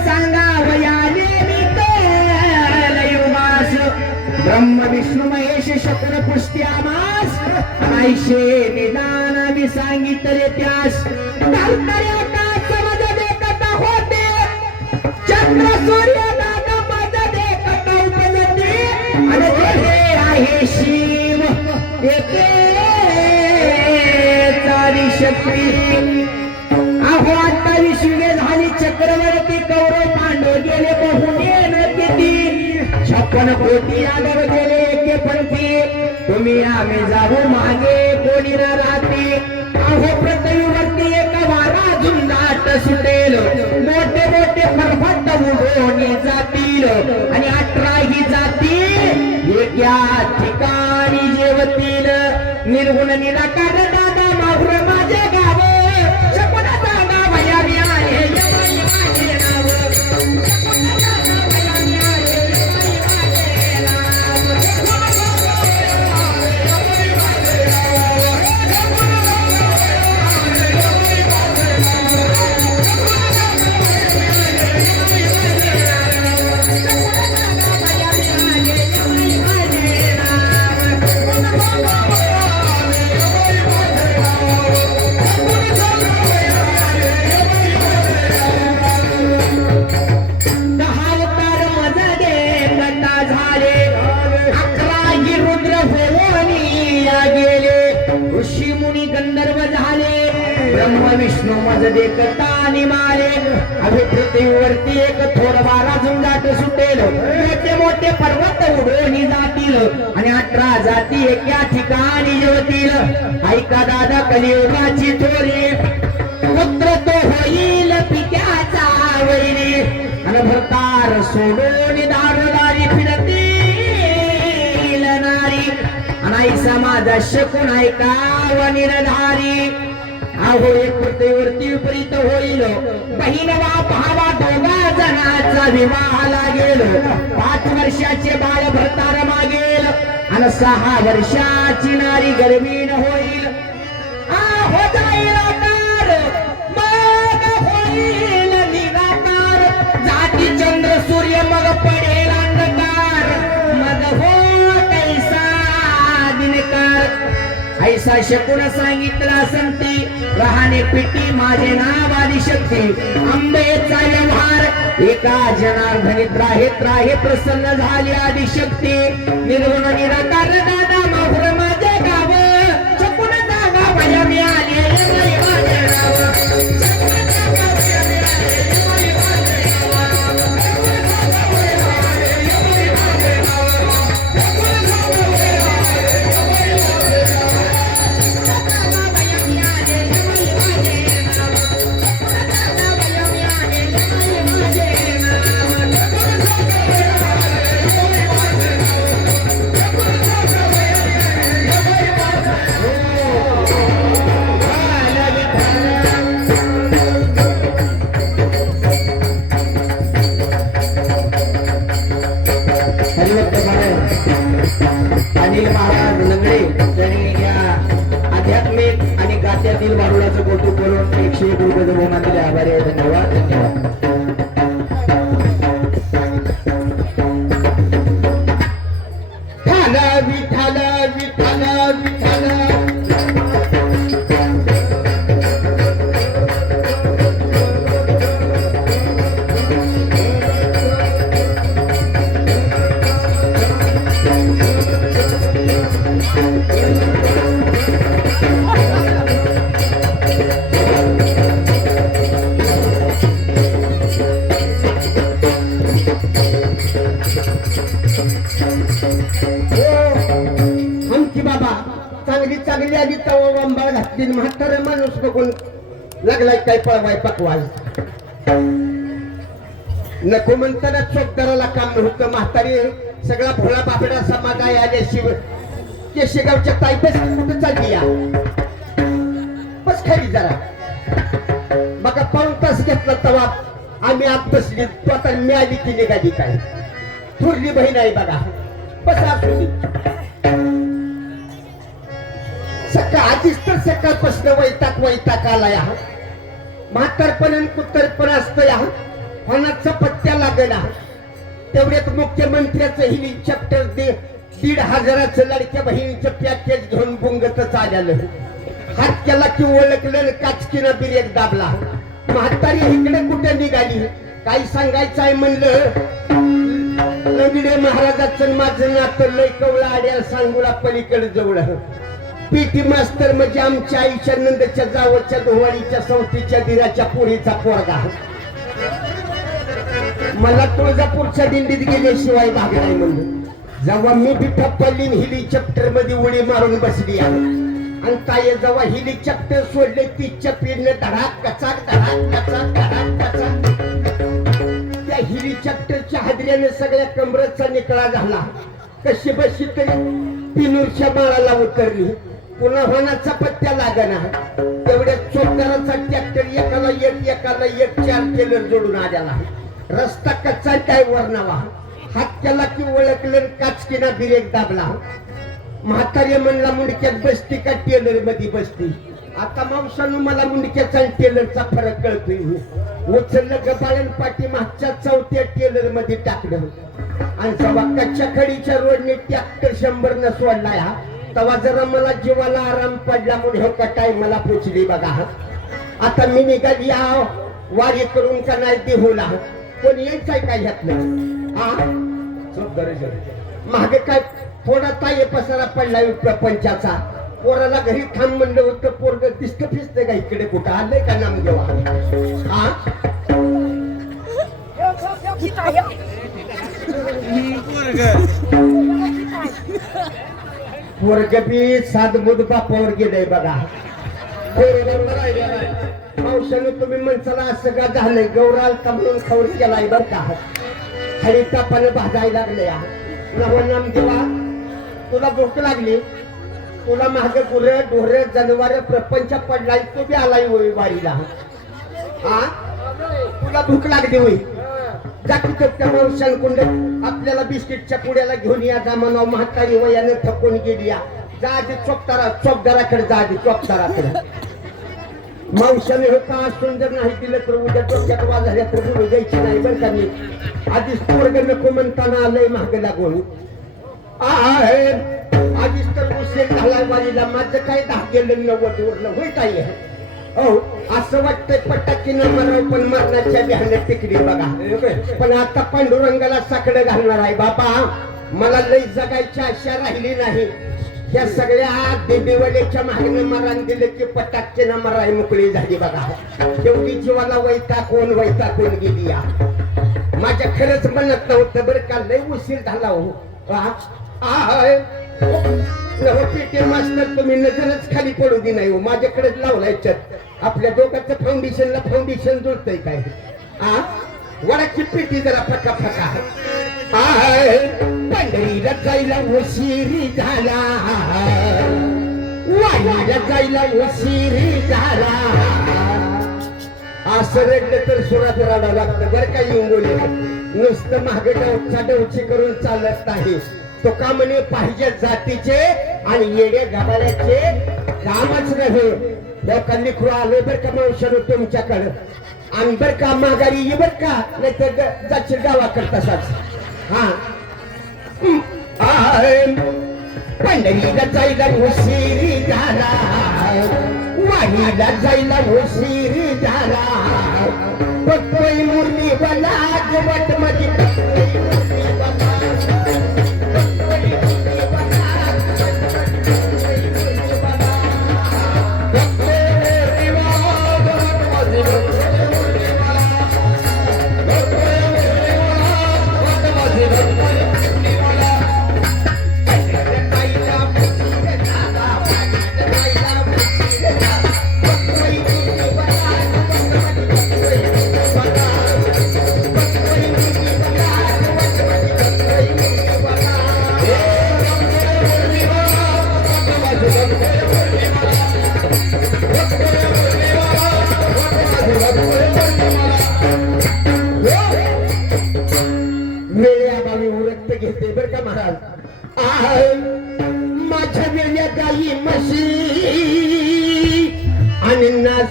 सांगा वयाने मी लयुमास ब्रह्म विष्णू महेश शकुन पुष्टी आमास आयशे निदान मी सांगितले त्यास धारणाऱ्या समज देखता होते चंद्र सूर्य नाग मज देखता उपजते आणि हे आहे शिव एके चारी शक्ती अहो आता विश्वे झाली चक्रवर्ती कौरव पांडव गेले बहुनेन किती 56 कोटी यादव गेले एके पंथी तुम्ही आम्ही जाऊ मागे कोणी न राहते अहो पृथ्वीवरती एक वारा झुंजाट सुटेल मोठे मोठे पर्वत उडून जातील आणि 18 ही जाती एका ठिकाणी जेवतील निर्गुण निराकार दादा माहुर माझे गाव शकुनाचा गाव या मी आहे माझे नाव विष्णू मज देखता निमाले अभि पृथ्वीवरती एक थोर वारा झुंजाट सुटेल मोठे मोठे पर्वत उडून जातील आणि 18 जाती एका ठिकाणी जेवतील ऐका दादा कलियुगाची थोरी पुत्र तो होईल पित्याचा वैरी आणि भरतार सोडून दारोदारी फिरतील नारी आणि समाजा शकून ऐकाव निर्धारी अहो एक पृथ्वीवरती विपरीत होईल बहिणवा भावा दोघा जणांचा विवाह लागेल 5 वर्षाचे बाळ भरतार मागेल आणि 6 वर्षाची नारी गर्भीण होईल अहो जाईल आकार मग होईल निराकार जाती चंद्र सूर्य मग पडेल अंधकार मग हो कैसा दिनकार ऐसा शकून सांगितला संती राहणे पिटी माझे नाव आदिशक्ती अंबेचा व्यवहार एका जनार्दनीत राहे प्रसन्न झाली आदिशक्ती निर्गुण निराकार दादा माहुर माझे गाव शकून जागा भया मी आले माझे नाव अनिल महाराज लंगडे त्यांनी या आध्यात्मिक आणि गात्यातील बारुडाचं कौतुक करून 101 रुपयाचं बहुमान दिले आभारी आहे धन्यवाद धन्यवाद विठाला विठाला विठाला चांगली आधी तवा अंबा घातली म्हातारा माणूस बघून लागलाय काय पळवाय पकवाय नको म्हणताना चोपदाराला काम नव्हतं म्हातारी सगळा भोळा बापडा समाज आहे आल्याशिवाय केशेगावच्या ताईपस कुठं चालली या बस खाली जरा बघा 5 तास घेतला तवा आम्ही आत बसली तो आता मिळाली की निघाली काय थोरली बहीण आहे बघा बस असू दे आधीच तर सकाळपासून वैताग आलाय म्हातारपण कुत्तरपण असतं कोणाचा पत्त्या लागला. तेवढ्यात मुख्यमंत्र्याचं हेलिकॉप्टर 1,500चं लाडक्या बहिणीचं पॅकेज घेऊन बुंगतच आलेलं. हात केला की ओळखलं, काचकीनं ब्रेक दाबला. म्हातारी इकडे कुठे निघाली, काही सांगायचं आहे म्हणलं. लंगडे महाराजाचं माझं नातं लय कवळा आड्याला सांगूला पलीकडे जवळ. पीटी मास्तर म्हणजे आमच्या आईच्या नंदच्या जावच्या धुवाळीच्या सवतीच्या दिराच्या पोरीचा पोरगा. मला तुळजापूरच्या दिंडीत गेल्याशिवाय भाग नाही म्हणलं. जेव्हा मी बी ठप्पली हेलिकॉप्टर मध्ये उडी मारून बसली आणि ताई जेव्हा हेलिकॉप्टर सोडले तिच्या पीडने धडाक कचाक धडाक कचाक धडाक कचाक. त्या हेलिकॉप्टरच्या हादऱ्याने सगळ्या कमरेचा निकळा झाला. कशी बशी तरी पिनूरच्या माळाला उतरली. पुन्हा होण्याचा पत्त्या लागना. तेवढ्या चोपदाराचा ट्रॅक्टर एकाला एक 4 टेलर जोडून आल्याला. रस्ता कच्चा काय वर्णावा. हात केला की ओळखलं, काचकीना ब्रेक दाबला. म्हातारी म्हणला मुंडक्यात बसती का टेलर मध्ये बसती. आता मावसानं मला मुंडक्याचा आणि टेलरचा फरक कळतोय. उचललं गबाळण पाठी मागच्या 4थ्या टेलर मध्ये टाकलं आणि जेव्हा कच्च्या खडीच्या रोडने ट्रॅक्टर 100 न सोडला तेव्हा जरा मला जीवाला आराम पडला. म्हणून हो कटाई मला पोचली बघा. आता मी निघाली वारी करून का नाही देहूला. कोण यायचंय काय ह्यातलं मागे काय थोडा ताये पसारा पडलाय प्रपंचाचा. पोराला घरी थांब म्हणलं होतं. पोरग दिसत फिसत का इकडे कुठं आलंय का नाम घेवा. पोरग बी साधबुद बापावर गेलंय बघा. मावशानं तुम्ही म्हणसाला असं का झालंय. गौराल म्हणून खवर केलाय बर का. हरी तापाने भाजायला लागले. नाम देवा तुला भूक लागली. तुला माग गुरं ढोरं जनावर प्रपंच पडलाय. तो बी आलाय होई वारीला. तुला भूक लागली होई. जाती मावशांकुंड आपल्याला बिस्किटच्या पुड्याला घेऊन या. जा म्हणाव म्हातारी वयानं थकून गेली. जा आधी चोपदाराकडे जा. आधी चोपदाराकडे. मावशाने हे का सुंदर नाही दिलं तर उद्या डोक्यात वाजल्या तर बोलू द्यायची नाही बरं का. मी आधीच पोरग नको म्हणताना आलंय माग लागून. आधीच तर उशीर झाला वारीला. माझं काय 10 गेलं 90 वरलं होय काय. हो असं वाटतंय पटाकीनं मराव पण मरणाच्या बिहाण्यात टिकली बघा. पण आता पांडुरंगाला साकडं घालणार आहे बाबा. मला लई जगायची आशा राहिली नाही. या सगळ्या देवीवाल्याच्या मागणं मरण दिलं की पटाकीनं मराई मोकळी झाली बघा. शेवटी जीवाला वैतागून गेली. माझ्या खरंच म्हणत नव्हतं बरं का. लई उशीर झाला हो. पीटी मास्तर तुम्ही नजरच खाली पडू दे नाही हो. माझ्याकडेच लावलाय चट. आपल्या दोघांचं फाउंडेशन जुळतंय काय. वडाची पेटी जरा फका फका. पंढरीला जायला उशिरी झाला. वाडीला जायला उशिरी झाला. असं रडलं तर सुरात रडावं लागतं बरं का. इंगोली नुसतं मागे डवची करून चालत नाही. तो का म्हणे पाहिजे जातीचे आणि येड्या गाबाळ्याचे कामच नव्हे. लोकांनी खुळा आलोय बरं का मावशानो तुमच्याकडं. आणि बर का माघारी ये बर का. नाही तर जाशील गावाकडे तसाच. पंढरीला जायला उशिरी झाला. वाडीला जायला उशिरी झाला. बघतोय मुरली बला वट मध्ये. घेते बर का महाराज. माझ्या वेळ्या गाई म्हशी आणि नास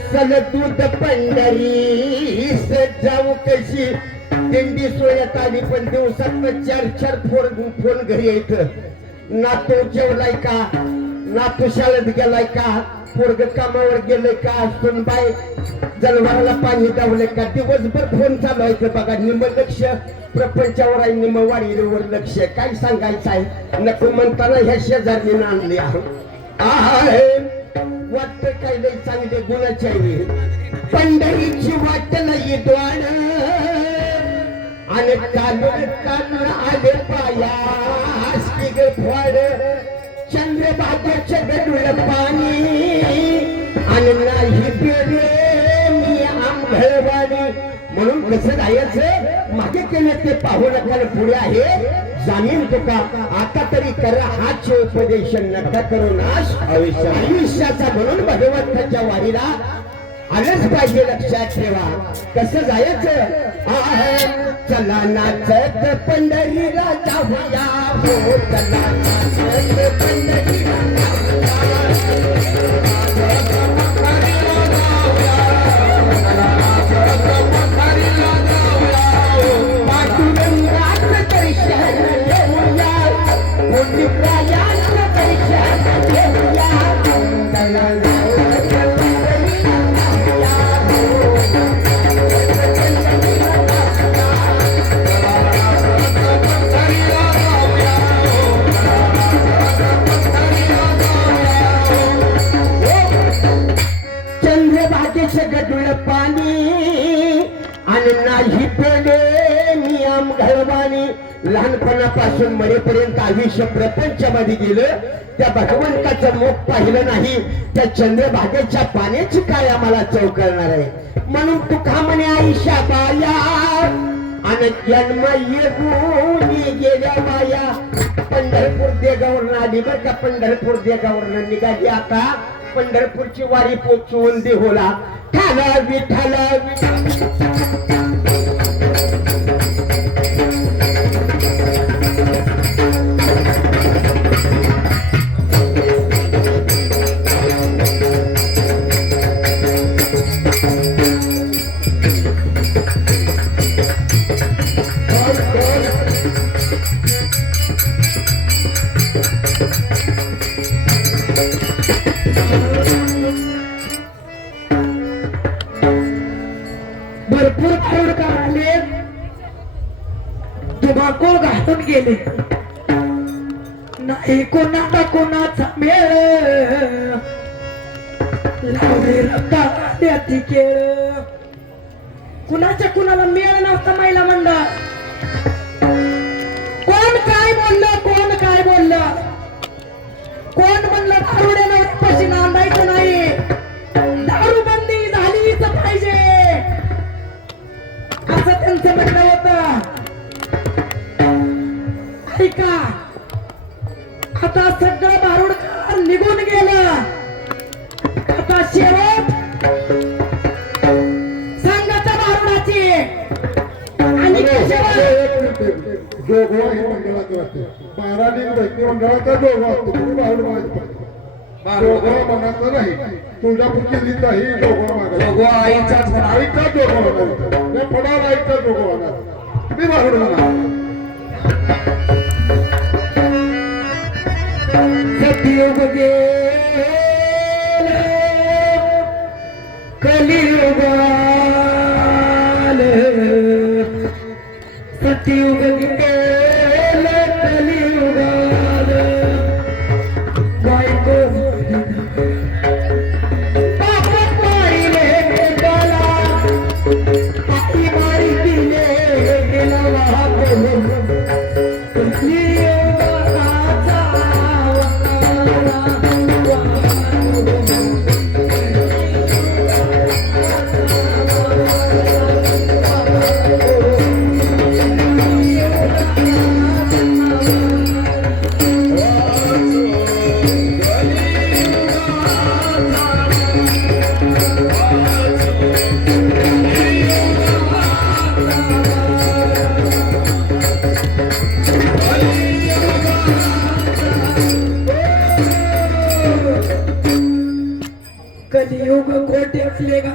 नसल दूध पंढरी जाऊ कशी दिंडी सोयत आली पण दिवसात 4 फोन घरी येत नातू जेवलाय का नातू शाळेत गेलाय का पोरग कामावर गेलंय का सुनबाई जनावराला पाणी दावलंय का दिवसभर फोन चालू आहे बघा निम लक्ष प्रपंचावर आहे निम वाडीवर लक्ष काय सांगायचं आहे नको म्हणताना ह्या शेजारीने आणले आहे वाटत काय लई चांगले गुणाचे आहे पंढरीची वाट नाही द्वार आणि कानून कानून आले पायास फळ चंद्रभागेचे गडूळ पाणी आणि नाही पेरे मी आंघळवाणी म्हणून कसं जायचं मागे केले ते पाहू नका पुढे आहे जामीन तुका आता तरी करा हाच उपदेश नका करू नाश आयुष्याचा म्हणून भगवंताच्या वारीला आलंच पाहिजे लक्षात ठेवा कसं जायचं चला नाचत पंढरीला जाऊया हो चला नाचत पंढरीला लहानपणापासून मरेपर्यंत आयुष्य प्रपंचामध्ये गेलं त्या भगवंताचं मुख पाहिलं नाही त्या चंद्रभागेच्या पाण्याची काय आम्हाला चव करणार आहे म्हणून तुका म्हणे आयुष्या बाया आणि जन्म येऊन गेल्या बाया पंढरपूर देगावरून आली बरं का पंढरपूर देगावरून निघाली आता पंढरपूरची वारी पोचवून देहोला ठाला विठाला भरपूर खोड काढले धुमाकूळ घालून गेले नाही कोणाला कोणाचा मेळ लावले रक्ताची केळ कुणाच्या कुणाला मेळ नव्हता महिला मंडळ कोण काय बोललं कोण म्हणलं दारुड्याला पशी नांदायचं नाही दारूबंदी झालीच पाहिजे असं त्यांचं म्हणणं होतं ऐका आता सगळं भारूड निघून गेलं आता शेवट संघाच्या भारुडाची आणि दोघं हे मंडळाचं असते 12 दिन भक्ती मंडळाचा दोघं असतो तुम्ही भाऊड मागायचं दोघं मनाचं नाही तुळजापूरची लिहित नाही दोघं मागायचं आईचा दोघं होणार त्या फडावर आईचा दोघं होणार तुम्ही भाऊड म्हणा सतयुग गेले कलियुग आले सतयुग गेले कलियुग आले बायको पापत मारिले गेला पापी मारी दिले गेला वाहतो कलियुग कोटे असले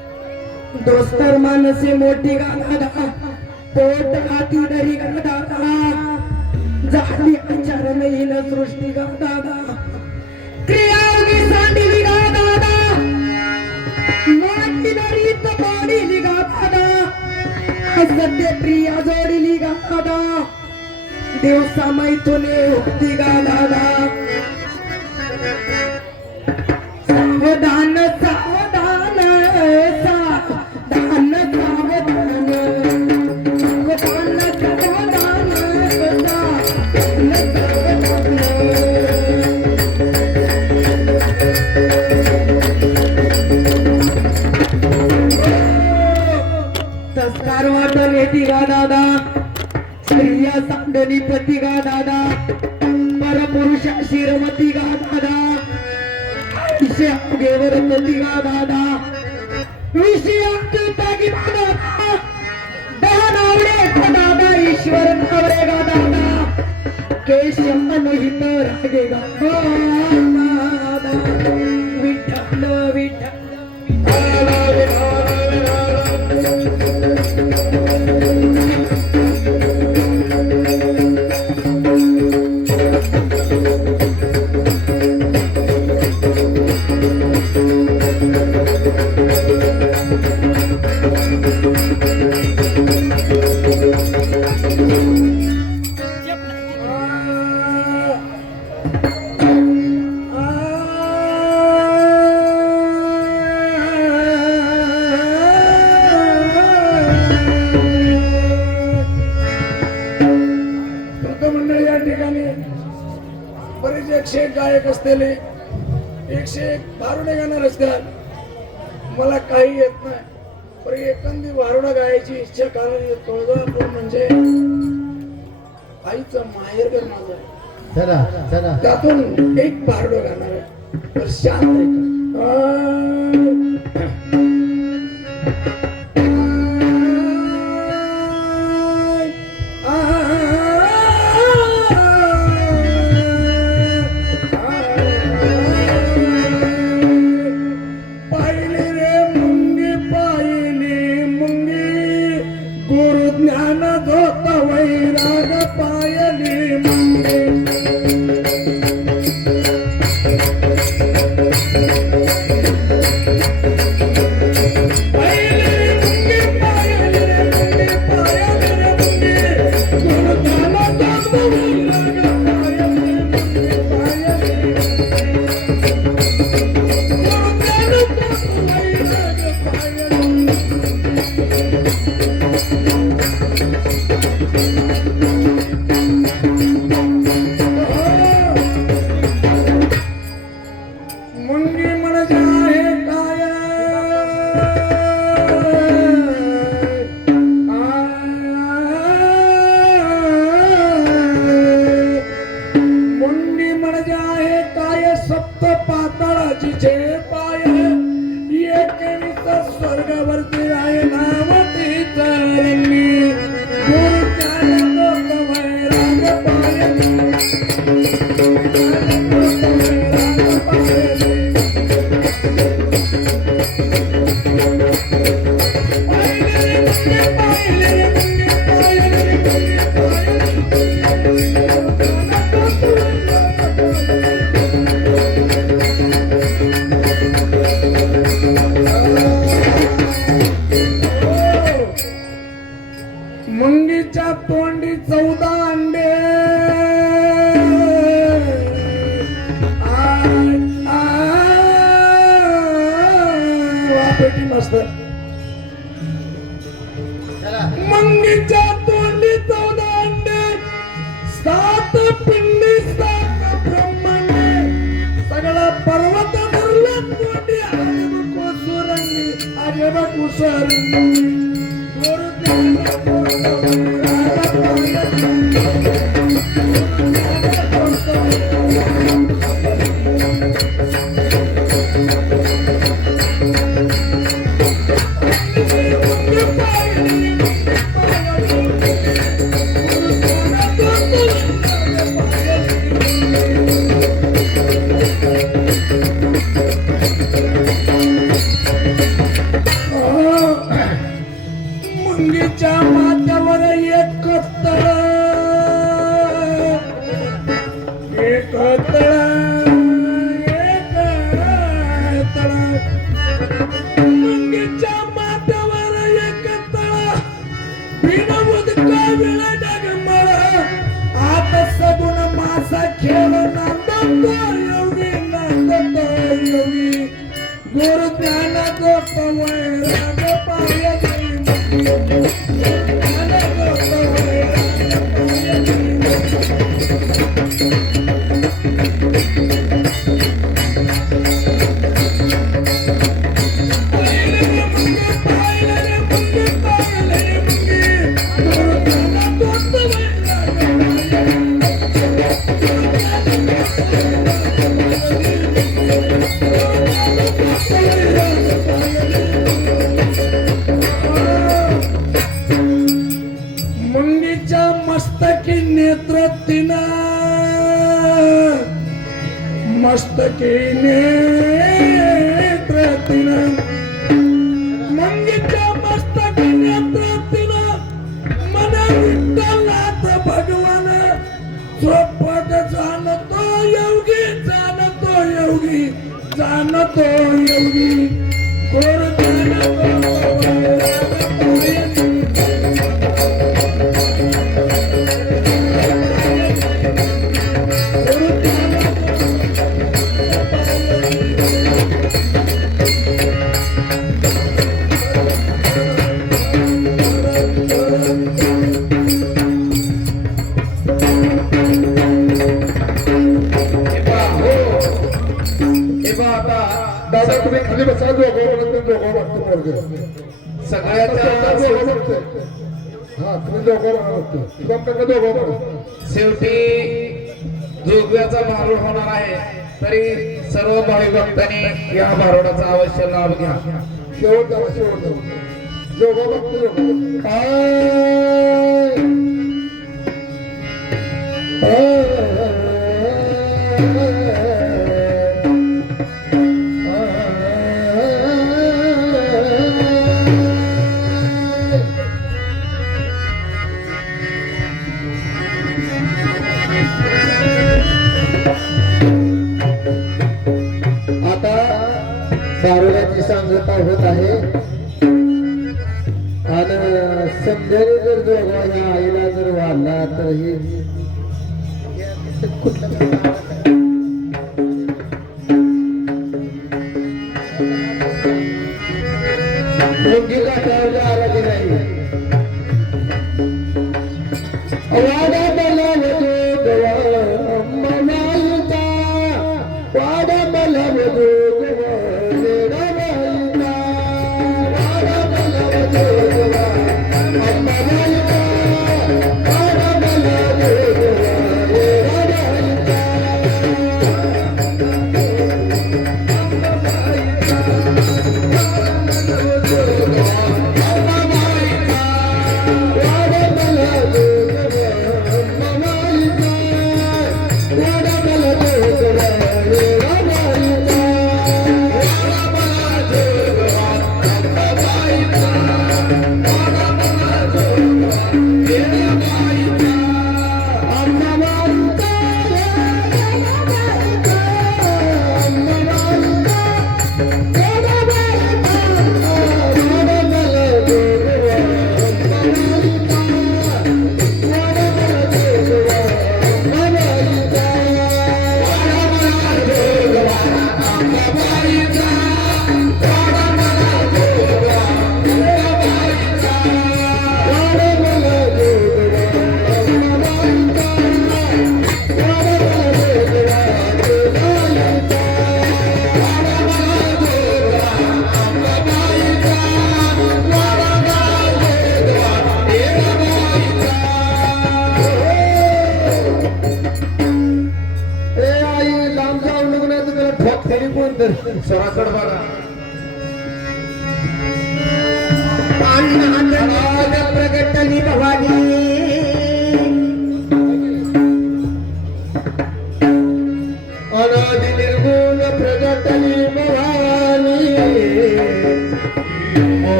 दोस्तर मानसे मोठी गा दादा पोट हाती दरी गा दादा जाती आचार नाही सृष्टी गा दादा क्रियागी सांडली गा दादा माटी दरीत पाडली गा दादा सत्य प्रिया जोडली गा दादा दिवसा मैथुने होती गा दादा सावधान सावधान सावधान सावधान सावधान सावधान संस्कार वाटून येते गा दादा स्त्रिया सांडली पती गा दादा परपुरुष शिरमती गा दादा विषयावर पती गा दादा विषयाची तागी दादा दहा नावडे दादा ईश्वर नावरे गा दादा केशव मोहित रागे गा दादा विठ्ठल विठ्ठल बरेच 101 गायक असलेले 101 भारुडे गाणार असतात मला काही येत नाही पण एखादी भारुडा गायची इच्छा कारण तुळजापूर म्हणजे आईचं माहेरघर माझं आहे चला चला त्यातून एक भारुडं गाणार आहे तर शांत मुंगीच्या तोंडी 14 अंडे वापेटी मस्त मुंगीच्या तोंडी 14 अंडे 7 पिंडी 7 ब्रह्मांडे सगळा पर्वत धरला तोंडी आजब कोसुरंगी आजब कोसुरंगी मुंगीच्या माथ्यावर एक तळ एक तळ एक तळ मुंगीच्या माथ्यावर एक तळ बिनबुद काविळ डगमळ आत सगुण मासा खेळ नांदतो योगी नांदतो योगी गुरु ज्ञानाचो वैराग पाय मुंगीच्या मस्तकी नेत्र मस्तकी नेत्र मुंगीच्या मस्तकी नेत्र मन विठ्ठलनाथ भगवान सोपद जाणतो योगी जाणतो योगी जाणतो योगी गोर दादा तुम्ही खाली बसा दोघं बघतो सगळ्याच्या हा तुम्ही दोघं बघतो शेवटी जोगव्याचा भारूड होणार आहे तरी सर्व भावी भक्तांनी या भारुडाचा अवश्य लाभ घ्या. शेवट दोघं बघतो भारुडाची सांगता होत आहे आणि समजाने जर दोघा ह्या आईला जर वाढला तर ही मुंगी काठावर आराधी नाही वाडा बलवतो गवा मनाईचा वाडा बलवतो स्वराकडे बघा. प्रगटली भवानी अनादि निर्गुण प्रगटली भवानी मोह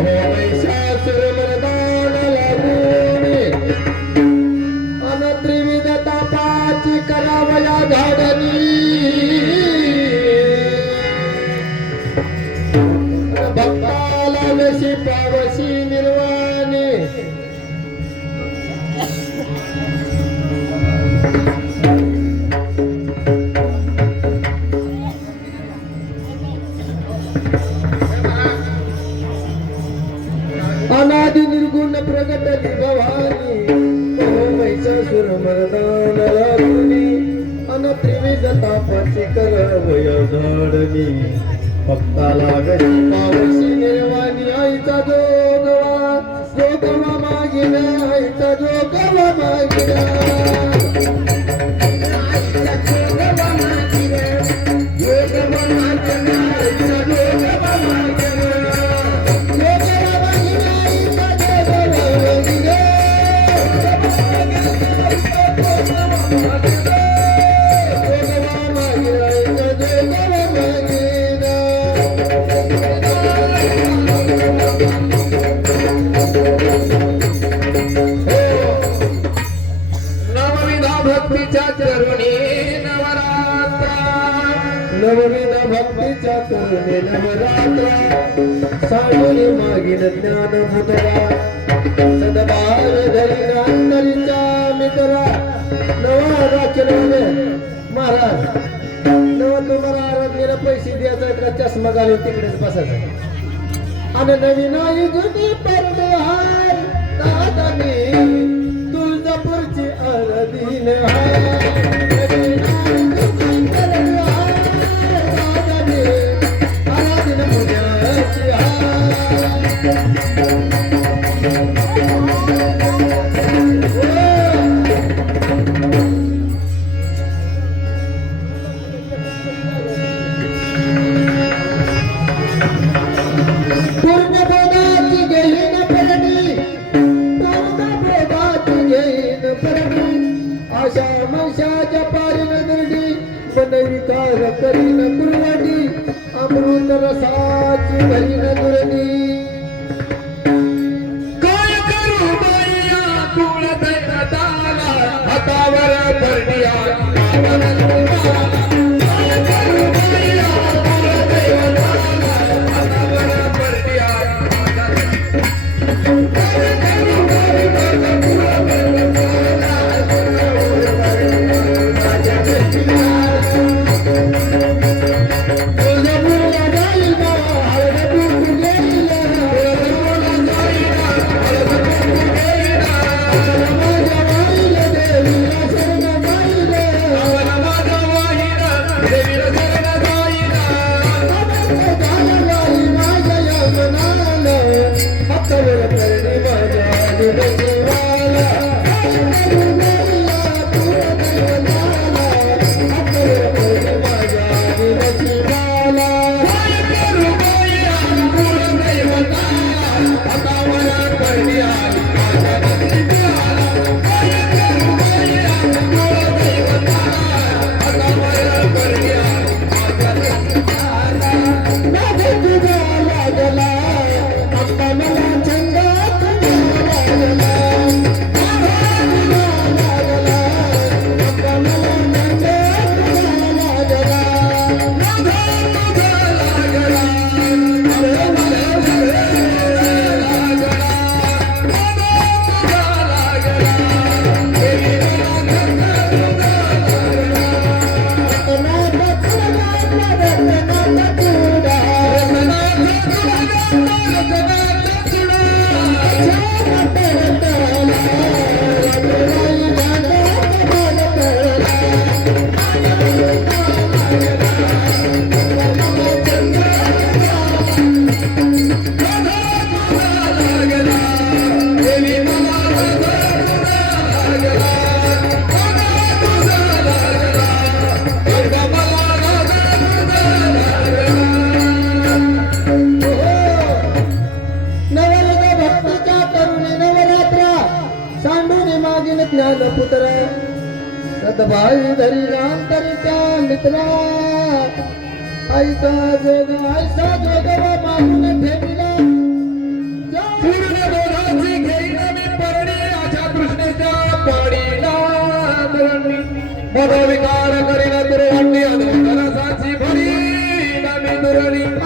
महिषासुर मर्दान लागून अन त्रिविध तापाची करावया धाडणी भक्ताला नशी पावशी निर्वाणी अनादि निर्गुण प्रगटली भवानी महिषासुर मर्दान लागुनी अन त्रिविध तापाची करवय धाडणी भक्ताला गशी पावशी निर्वाणी आईचा जोगवा मागिना आईचा जोगवा मागिना नवविध भक्तीच्या करुणे नवरात्रा साडून मागील ज्ञान भूतरा सदभाव धरी अंतरीच्या मित्रा नवा राखले महाराज नव तुम्हाला आराधनेला पैसे द्यायचा तर चष्मा घालून तिकडेच बसायचा आणि नवीन आई जुनी पडले हाय दादा मी तुळजापूरची आराधीन हाय विकार करीन कुरवडी अमृत रसाची भरीन दुरणी काय करू बाया कुळ दैवताला हातावर भरडिया काय करू बाया कुळ दैवताला हातावर भरडिया काय करू बाया कुळ दैवताला पुत्र सदभाई धरी अंतरीचा मित्रा आईचा जोग आईचा जोगवा मागून ठेविला पूर्ण बोधाची घेईन मी परणी अशा कृष्णेच्या पाणीला दुरणी मनोविकार करीन दुर्वाटी अद्भुत रसाची भरी मी दुरणी